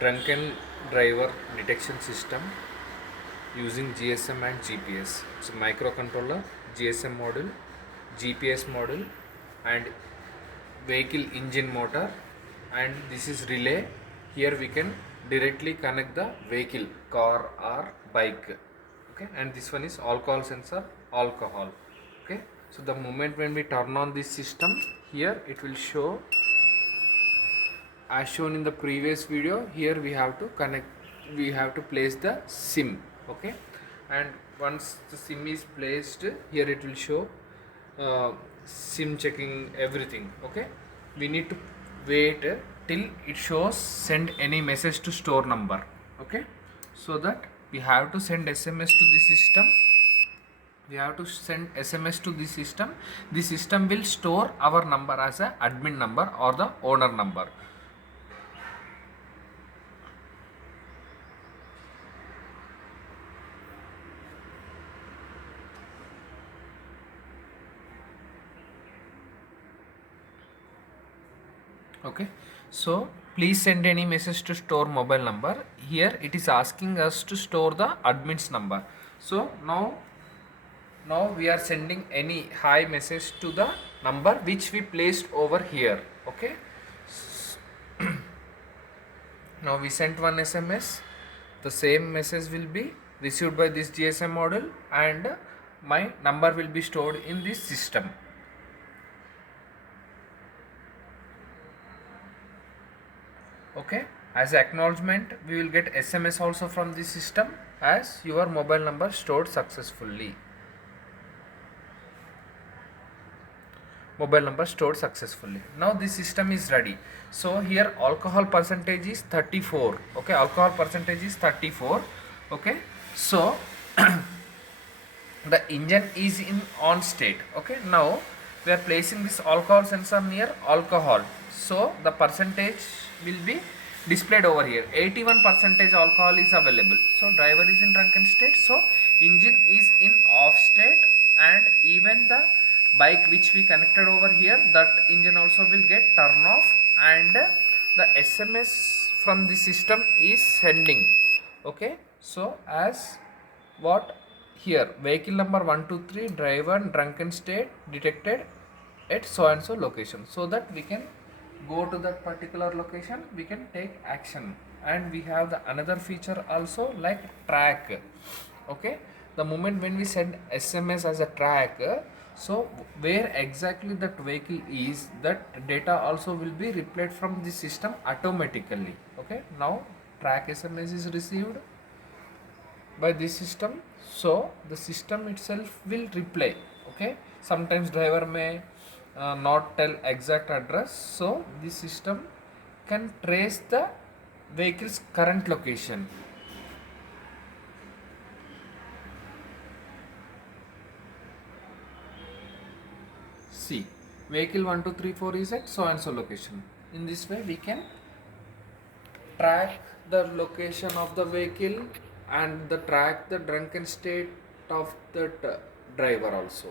Drunken driver detection system using GSM and GPS. It's a microcontroller, GSM module, GPS module, and vehicle engine motor, and this is relay. Here we can directly connect the vehicle, car or bike. Okay, and this one is alcohol sensor, alcohol. Okay, so the moment when we turn on this system, here it will show as shown in the previous video. Here we have to connect, we have to place the SIM. Okay, and once the SIM is placed, here it will show SIM checking everything. Okay, we need to wait till it shows send any message to store number. Okay, so that we have to send SMS to the system. We have to send SMS to the system. The system will store our number as a admin number or the owner number. Okay, so please send any message to store mobile number. Here it is asking us to store the admin's number. So now we are sending any hi message to the number which we placed over here. Okay, now we sent one SMS. The same message will be received by this GSM module, and my number will be stored in this system. Okay, as acknowledgement we will get SMS also from this system as your mobile number stored successfully. Mobile number stored successfully. Now this system is ready. So here alcohol percentage is 34. Okay, alcohol percentage is 34. Okay, so the engine is in on state. Okay, now we are placing this alcohol sensor near alcohol, so the percentage will be displayed over here. 81% alcohol is available, so driver is in drunken state, so engine is in off state, and even the bike which we connected over here, that engine also will get turn off, and the SMS from the system is sending. Okay, so as what here, vehicle number 123, driver drunken state detected at so and so location, so that we can go to that particular location, we can take action. And we have the another feature also, like track. Okay, the moment when we send SMS as a track, so where exactly that vehicle is, that data also will be replayed from the system automatically. Okay, now track SMS is received by this system, so the system itself will replay. Okay, sometimes driver may not tell exact address, so the system can trace the vehicle's current location. See, vehicle 1234 is at so and so location. In this way we can track the location of the vehicle and track the drunken state of that driver also.